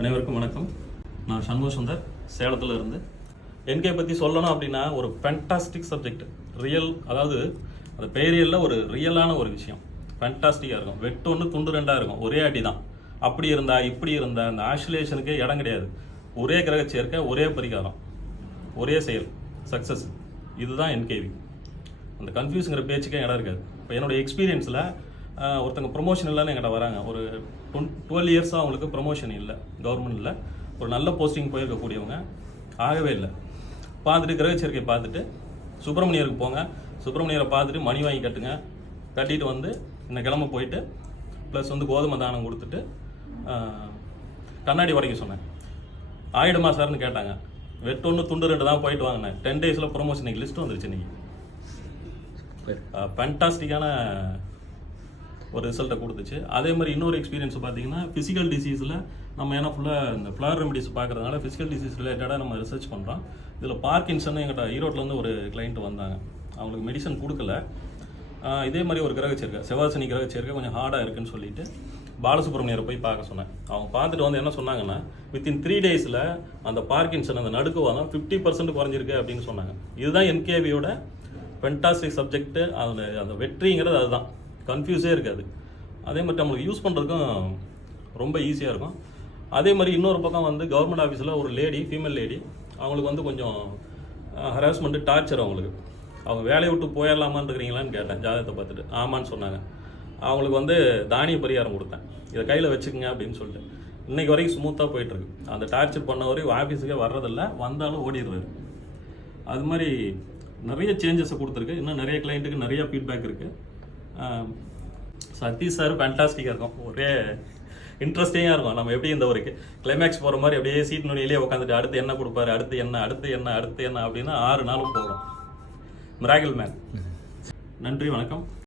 அனைவருக்கும் வணக்கம். நான் சண்முக சுந்தர் சேலத்தில் இருந்து என்கே பற்றி சொல்லணும் அப்படின்னா ஒரு ஃபேண்டாஸ்டிக் சப்ஜெக்ட் ரியல் அதாவது அந்த பெயரியலில் ஒரு ரியலான ஒரு விஷயம். ஃபேண்டாஸ்டிக்காக இருக்கும். வெட்டு ஒன்று துண்டு ரெண்டாக இருக்கும். ஒரே அடி தான் அப்படி இருந்தா இப்படி இருந்தா அந்த ஆசிலேஷனுக்கு இடம் கிடையாது. ஒரே கிரக சேர்க்கை ஒரே பரிகாரம். ஒரே செயல். சக்ஸஸ் இதுதான் என்கேவி அந்த கன்ஃபியூஸுங்கிற பேச்சுக்கே இடம் இருக்காது. இப்போ என்னோடய எக்ஸ்பீரியன்ஸில் ஒருத்தங்க ப்ரொமோஷன் இல்லைன்னு என்கிட்ட வராங்க. ஒரு டுவெல் இயர்ஸாக அவங்களுக்கு ப்ரொமோஷன் இல்லை. கவர்மெண்ட்டில் ஒரு நல்ல போஸ்டிங் போயிருக்கக்கூடியவங்க. ஆகவே இல்லை. பார்த்துட்டு கிரக சேர்க்கை பார்த்துட்டு சுப்பிரமணியருக்கு போங்க. சுப்பிரமணியரை பார்த்துட்டு மணி வாங்கி கட்டுங்க. கட்டிட்டு வந்து இந்த கிழமை போயிட்டு ப்ளஸ் வந்து கோதுமை தானம் கொடுத்துட்டு கண்ணாடி உடைக்க சொன்னேன். ஆயிடுமா சார்னு கேட்டாங்க. வெட்டு ஒன்று துண்டு ரெண்டு தான் போயிட்டு வாங்கினேன். டென் டேஸில் ப்ரொமோஷன் லிஸ்ட் வந்துருச்சு இன்னைக்கு. ஃபேண்டாஸ்டிக்கான ஒரு ரிசல்ட்டை கொடுத்துச்சு. அதே மாதிரி இன்னொரு எக்ஸ்பீரியன்ஸ் பார்த்தீங்கன்னா ஃபிசிக்கல் டிசீஸில் நம்ம ஏன்னா ஃபுல்லாக இந்த ஃப்ளவர் ரெமடிஸ் பார்க்குறதுனால ஃபிசிக்கல் டிசீஸ் ரிலேட்டடாக நம்ம ரிசர்ச் பண்ணுறோம் இதில் பார்க்கின்சன் எங்கிட்ட ஈரோட்லேருந்து ஒரு கிளைண்ட் வந்தாங்க. அவங்களுக்கு மெடிசன் கொடுக்கல. இதே மாதிரி ஒரு கிரகச்சேர்க்கை செவ்வாசனி கிரகச்சேர்க்கை கொஞ்சம் ஹார்டாக இருக்குன்னு சொல்லிட்டு பாலசுப்ரமணியரை போய் பார்க்க சொன்னேன். அவங்க பார்த்துட்டு வந்து என்ன சொன்னாங்கன்னா வித்தின் த்ரீ டேஸில் அந்த பார்க்கின்சன் அந்த நடுக்குவாதம் ஃபிஃப்டி பர்சன்ட் குறைஞ்சிருக்கு அப்படின்னு சொன்னாங்க. இதுதான் என்கேவியோட ஃபென்டாஸ்டிக் சப்ஜெக்ட் அந்த அந்த வெற்றிங்கிறது அதுதான். கன்ஃபியூஸே இருக்காது. அதே மாதிரி நம்மளுக்கு யூஸ் பண்ணுறதுக்கும் ரொம்ப ஈஸியாக இருக்கும். அதே மாதிரி இன்னொரு பக்கம் வந்து கவர்மெண்ட் ஆஃபீஸில் ஒரு லேடி ஃபீமேல் லேடி அவங்களுக்கு வந்து கொஞ்சம் ஹராஸ்மெண்ட்டு டார்ச்சர் அவங்களுக்கு. அவங்க வேலையை விட்டு போயிடலாமான்னு இருக்கிறீங்களான்னு கேட்டேன் ஜாதகத்தை பார்த்துட்டு. ஆமான்னு சொன்னாங்க. அவங்களுக்கு வந்து தானிய பரிகாரம் கொடுத்தேன். இதை கையில் வச்சுக்கோங்க அப்படின்னு சொல்லிட்டு. இன்றைக்கி வரைக்கும் ஸ்மூத்தாக போயிட்டுருக்கு. அந்த டார்ச்சர் பண்ண வரைக்கும் ஆஃபீஸுக்கே வர்றதில்ல வந்தாலும் ஓடிடுறாரு. அது மாதிரி நிறைய சேஞ்சஸை கொடுத்துருக்கு. இன்னும் நிறைய கிளைண்ட்டுக்கு நிறைய ஃபீட்பேக் இருக்குது சதீஷ் சார் ஃபேண்டாஸ்டிக்காக இருக்கும். ஒரே இன்ட்ரெஸ்டிங்காக இருக்கும். நம்ம எப்படி இந்த ஒரு கிளைமேக்ஸ் போகிற மாதிரி அப்படியே சீட் நுனியிலே உட்காந்துட்டு அடுத்து என்ன கொடுப்பாரு அடுத்து என்ன அடுத்து என்ன அடுத்து என்ன அப்படின்னா ஆறு நாளும் போகும். மிராகிள் மேன் நன்றி வணக்கம்.